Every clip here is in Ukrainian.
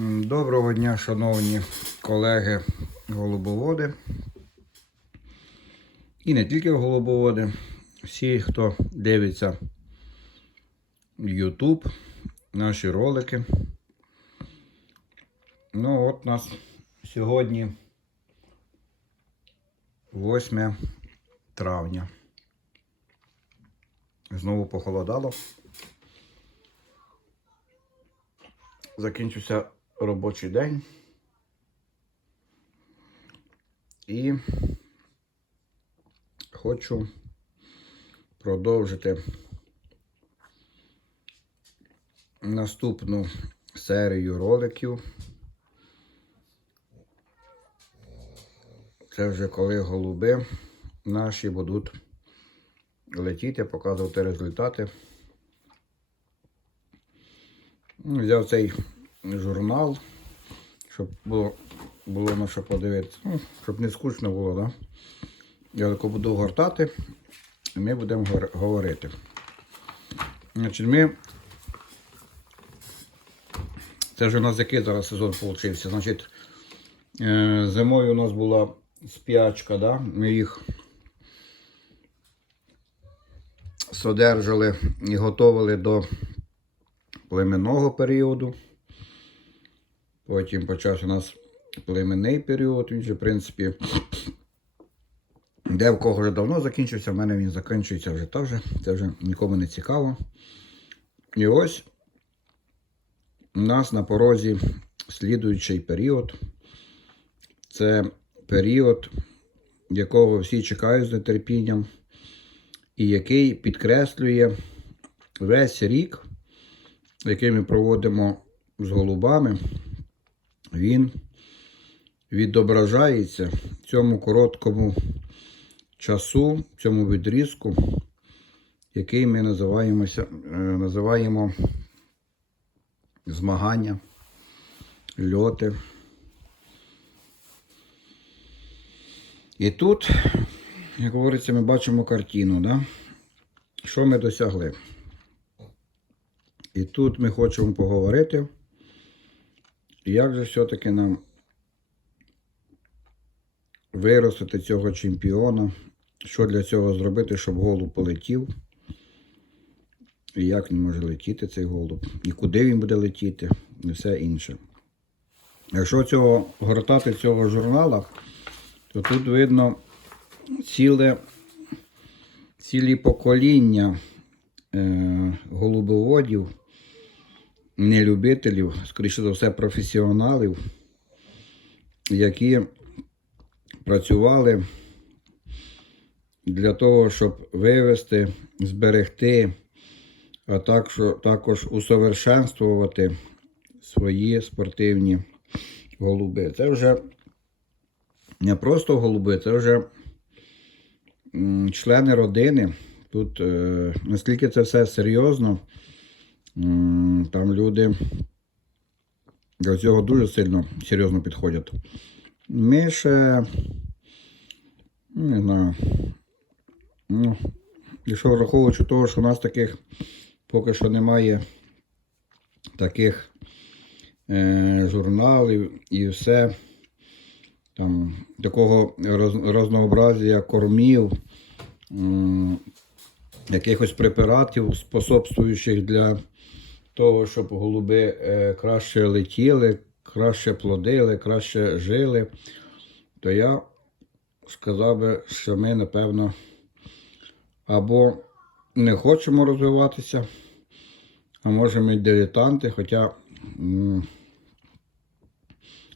Доброго дня, шановні колеги голубоводи. І не тільки голубоводи, всі, хто дивиться YouTube, наші ролики. Ну, от у нас сьогодні 8 травня. Знову похолодало. Закінчився робочий день. І хочу продовжити наступну серію роликів. Це вже коли голуби наші будуть летіти, показувати результати. Ну, Взяв цей журнал, щоб було, було на що подивитися. Ну, щоб не скучно було, да? Я тако буду гортати, і ми будемо говорити. Значить, ми. Це вже у нас який зараз сезон получився. Значить, е, зимою у нас була спячка, да? ми їх содержали і готували до племенного періоду. Потім почався у нас племенний період. Він же, в принципі, де в кого вже давно закінчився, в мене він закінчується вже теж. Це вже нікому не цікаво. І ось у нас на порозі слідуючий період. Це період, якого всі чекають з нетерпінням, і який підкреслює весь рік який ми проводимо з голубами, він відображається в цьому короткому часу, в цьому відрізку, який ми називаємося, е, називаємо змагання, льоти. І тут, як говориться, ми бачимо картину, да? що ми досягли. І тут ми хочемо поговорити, як же все-таки нам виростити цього чемпіона, що для цього зробити, щоб голуб полетів, і як він може летіти цей голуб, і куди він буде летіти, і все інше. Якщо цього гортати цього журнала, то тут видно ціле, цілі покоління е, голубоводів, не любителів, скоріше за все, професіоналів, які працювали для того, щоб вивести, зберегти, а також, усовершенствувати свої спортивні голуби. Це вже не просто голуби, це вже члени родини. Тут е, наскільки це все серйозно, там люди до цього дуже сильно серйозно підходять. Ми ще, ну, не знаю, ну, якщо враховуючи того, що у нас таких поки що немає таких е, журналів і все, там, такого роз, разнообразія кормів. м, якихось препаратів, способствуючих для того, щоб голуби е, краще летіли, краще плодили, краще жили, то я сказав би, що ми, напевно, або не хочемо розвиватися, а може ми дилетанти, хоча,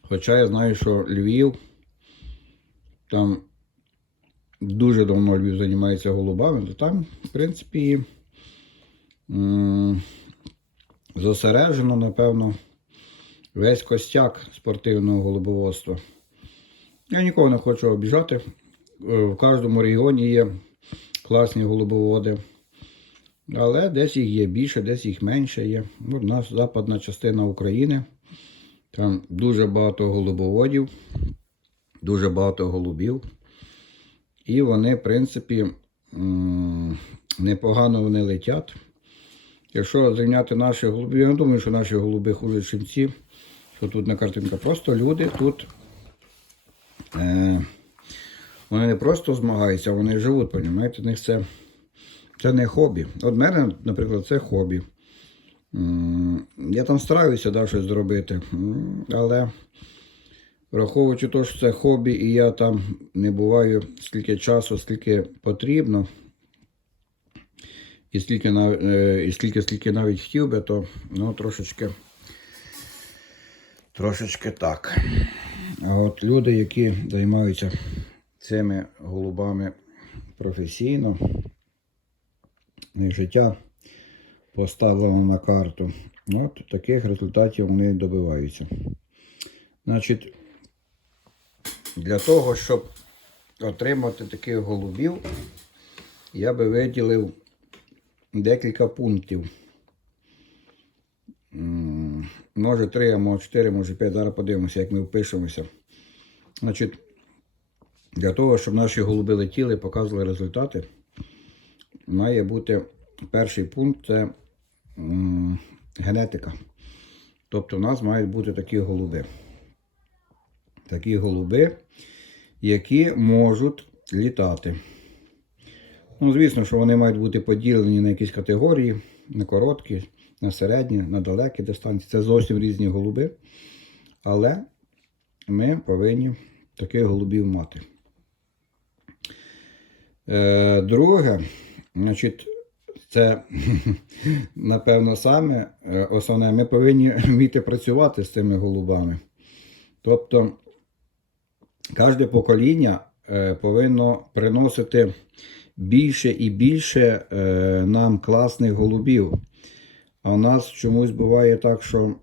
хоча я знаю, що Львів там дуже давно Львів займається голубами, то там, в принципі, зосереджено, напевно, весь костяк спортивного голубоводства. Я нікого не хочу обіжати. Е, В кожному регіоні є класні голубоводи. Але десь їх є більше, десь їх менше є. Ну, У нас западна частина України. Там дуже багато голубоводів, дуже багато голубів. І вони, в принципі, непогано вони летять. Якщо зайняти наші голуби, я не думаю, що наші голуби хуже, ніж ці. що тут на картинка. Просто люди тут. Е, вони не просто змагаються, вони живуть, розумієте? У них це, це не хобі. От мене, наприклад, це хобі. Я там стараюся да, щось зробити, але враховуючи те, що це хобі, і я там не буваю скільки часу, скільки потрібно, і скільки, е, і скільки, скільки навіть хотів би, то ну, трошечки, трошечки так. А от люди, які займаються цими голубами професійно, їх життя поставлено на карту. От таких результатів вони добиваються. Значить, для того, щоб отримати таких голубів, я би виділив декілька пунктів. Може 3, а може 4, може 5. Зараз подивимося, як ми впишемося. Значить, для того, щоб наші голуби летіли і показували результати, має бути перший пункт це генетика. Тобто, у нас мають бути такі голуби. Такі голуби, які можуть літати. Ну, звісно, що вони мають бути поділені на якісь категорії, на короткі, на середні, на далекі дистанції. Це зовсім різні голуби. Але ми повинні таких голубів мати. Е, друге, значить, це, напевно, саме е, основне, ми повинні вміти працювати з цими голубами. Тобто, кожне покоління е, повинно приносити більше і більше е, нам класних голубів. А у нас чомусь буває так, що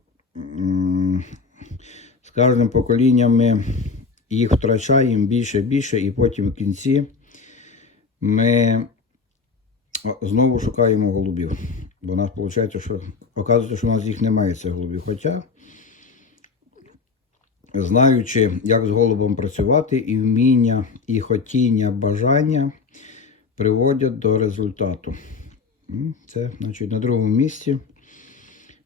з кожним поколінням ми їх втрачаємо більше і більше, і потім в кінці ми знову шукаємо голубів. Бо у нас виходить, що оказується, що у нас їх немає цих голубів. Хоча, знаючи, як з голубом працювати, і вміння, і хотіння, бажання приводять до результату. Це, значить, на другому місці.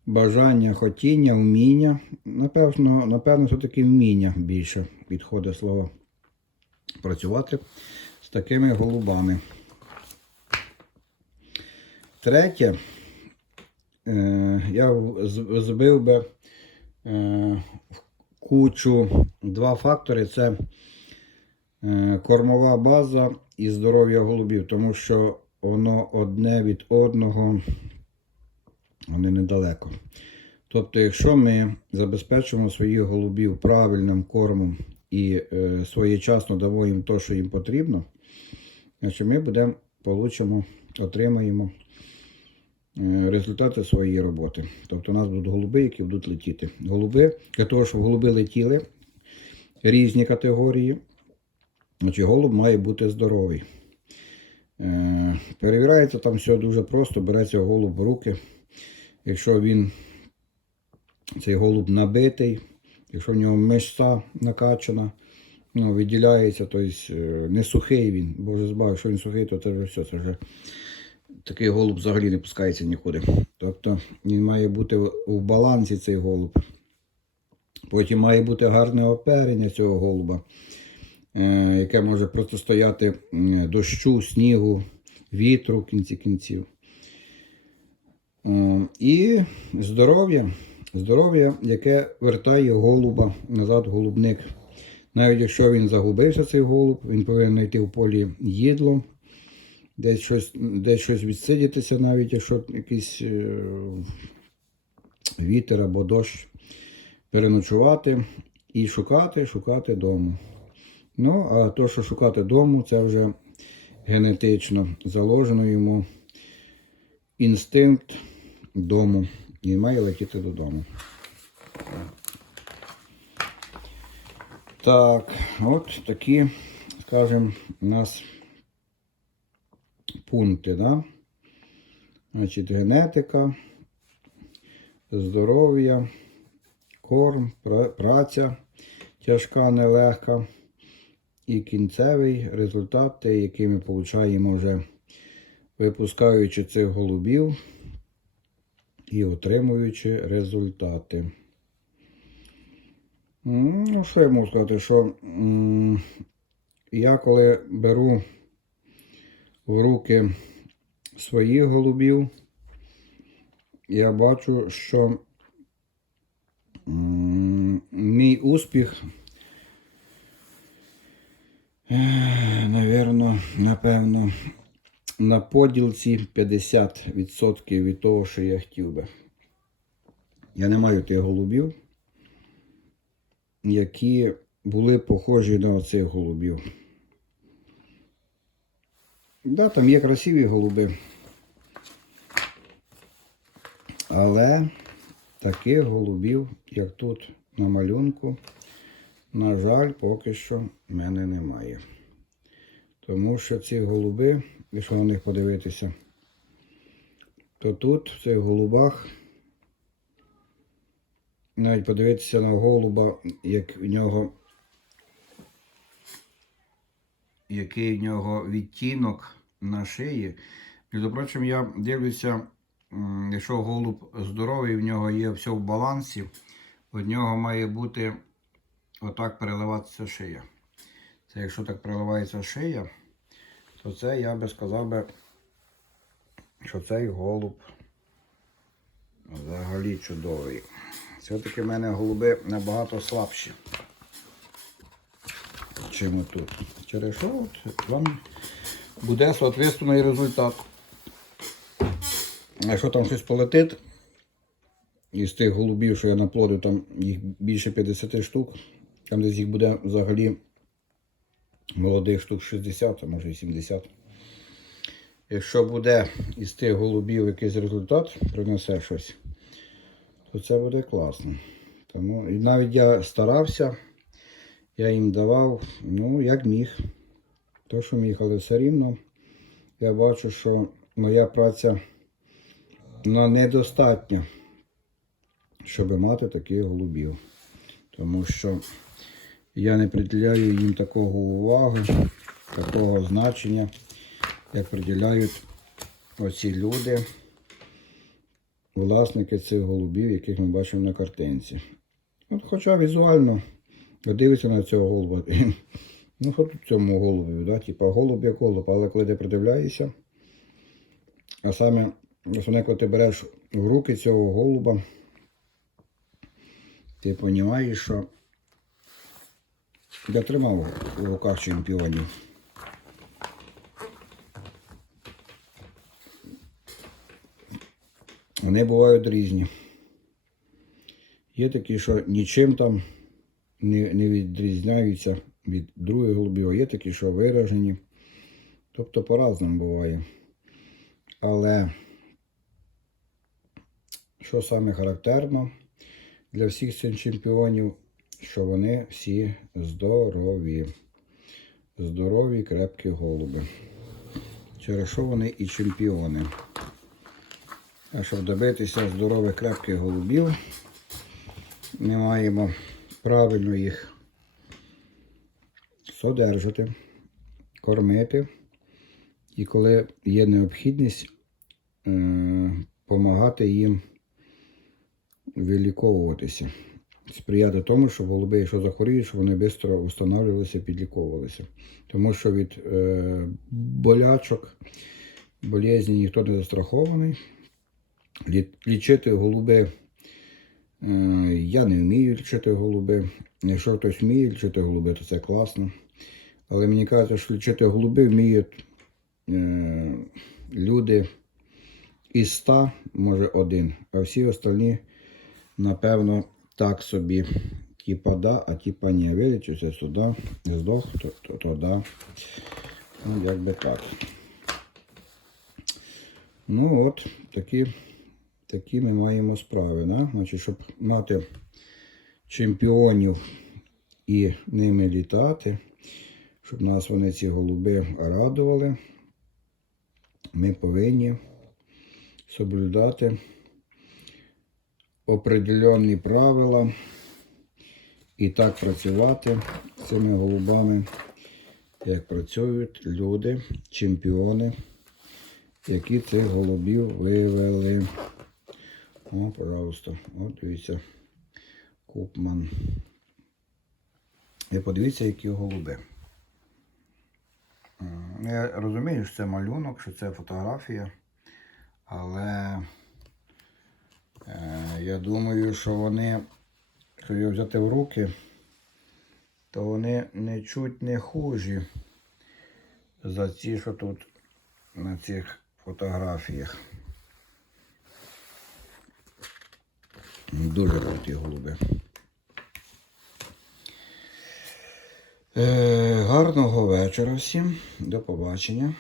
Бажання, хотіння, вміння. Напевно, напевно, все-таки вміння більше підходить слово працювати з такими голубами. Третє, е, я збив би е, в кучу два фактори: це е, кормова база і здоров'я голубів, тому що воно одне від одного, вони недалеко. Тобто, якщо ми забезпечимо своїх голубів правильним кормом і е, своєчасно дамо їм те, що їм потрібно, значить ми будемо, получимо, отримаємо е, результати своєї роботи. Тобто у нас будуть голуби, які будуть летіти. Голуби, для того, щоб голуби летіли різні категорії, значить голуб має бути здоровий. Е, Перевіряється там все дуже просто, береться голуб в руки. Якщо він цей голуб набитий, якщо в нього мишця накачана, ну, виділяється, тобто не сухий він, боже збав, якщо він сухий, то це вже все, це вже такий голуб взагалі не пускається нікуди. Тобто він має бути в балансі цей голуб. Потім має бути гарне оперення цього голуба, яке може протистояти дощу, снігу, вітру в кінці кінців. Е, І здоров'я, здоров'я, яке вертає голуба назад голубник. Навіть якщо він загубився, цей голуб, він повинен знайти в полі їдло, десь щось, десь щось відсидітися, навіть якщо якийсь е, вітер або дощ, переночувати і шукати, шукати дому. Ну, а то, що шукати дому, це вже генетично заложено йому інстинкт дому. Він має летіти додому. Так, от такі, скажімо, у нас пункти, да? Значить, генетика, здоров'я, корм, праця тяжка, нелегка. І кінцевий результат, який ми отримуємо вже випускаючи цих голубів і отримуючи результати. Ну, що я можу сказати, що я коли беру в руки своїх голубів, я бачу, що мій успіх, е, навірно, напевно, на поділці 50% від того, що я хотів би. Я не маю тих голубів, які були похожі на оцих голубів. Да, там є красиві голуби. Але таких голубів, як тут на малюнку, на жаль, поки що в мене немає. Тому що ці голуби, якщо на них подивитися, то тут, в цих голубах, навіть подивитися на голуба, як в нього, який в нього відтінок на шиї. Між прочим, я дивлюся, якщо голуб здоровий, в нього є все в балансі, у нього має бути отак переливатися шия. Це якщо так переливається шия, то це я би сказав би, що цей голуб взагалі чудовий. Все-таки в мене голуби набагато слабші, чим тут. Через що от вам буде соответственний результат. А якщо там щось полетить, із тих голубів, що я наплодив, там їх більше 50 штук, там десь їх буде взагалі молодих штук 60, а може і 70. Якщо буде із тих голубів якийсь результат, принесе щось, то це буде класно. Тому і навіть я старався, я їм давав, ну, як міг. То, що міг, але все рівно я бачу, що моя праця ну, недостатня, щоб мати таких голубів. Тому що я не приділяю їм такого уваги, такого значення, як приділяють оці люди, власники цих голубів, яких ми бачимо на картинці. От хоча візуально дивиться на цього голуба. Ну, що тут цьому голубі, да? Типа голуб як голуб, але коли ти придивляєшся, а саме, основне, коли ти береш в руки цього голуба, ти розумієш, що я тримав у руках чемпіонів. Вони бувають різні. Є такі, що нічим там не, не відрізняються від других голубів, є такі, що виражені. Тобто по-разному буває. Але що саме характерно для всіх цих чемпіонів, що вони всі здорові. Здорові, крепкі голуби. Через що вони і чемпіони. А щоб добитися здорових крепких голубів, ми маємо правильно їх содержати, кормити. І коли є необхідність, допомагати їм виліковуватися. Сприяти тому, щоб голуби, якщо захворіють, щоб вони швидко встановлювалися, підліковувалися. Тому що від е, болячок, болезні ніхто не застрахований. Лі- Лічити голуби е, я не вмію лічити голуби. Якщо хтось вміє лічити голуби, то це класно. Але мені кажуть, що лічити голуби вміють е, люди із 100, може один, а всі остальні, напевно, так собі. Типа да, а типа ні. Вилічився сюди, здох, то, то, то да. Ну, якби так. Ну от, такі, такі ми маємо справи. Да? Значить, щоб мати чемпіонів і ними літати, щоб нас вони ці голуби радували, ми повинні соблюдати определенні правила і так працювати цими голубами, як працюють люди, чемпіони, які цих голубів вивели. О, пожалуйста, от дивіться, Купман. І подивіться, які голуби. Я розумію, що це малюнок, що це фотографія, але е, я думаю, що вони, якщо його взяти в руки, то вони не чуть не хужі за ті, що тут на цих фотографіях. Дуже круті голуби. Е, гарного вечора всім. До побачення.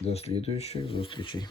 До слідуючих зустрічей.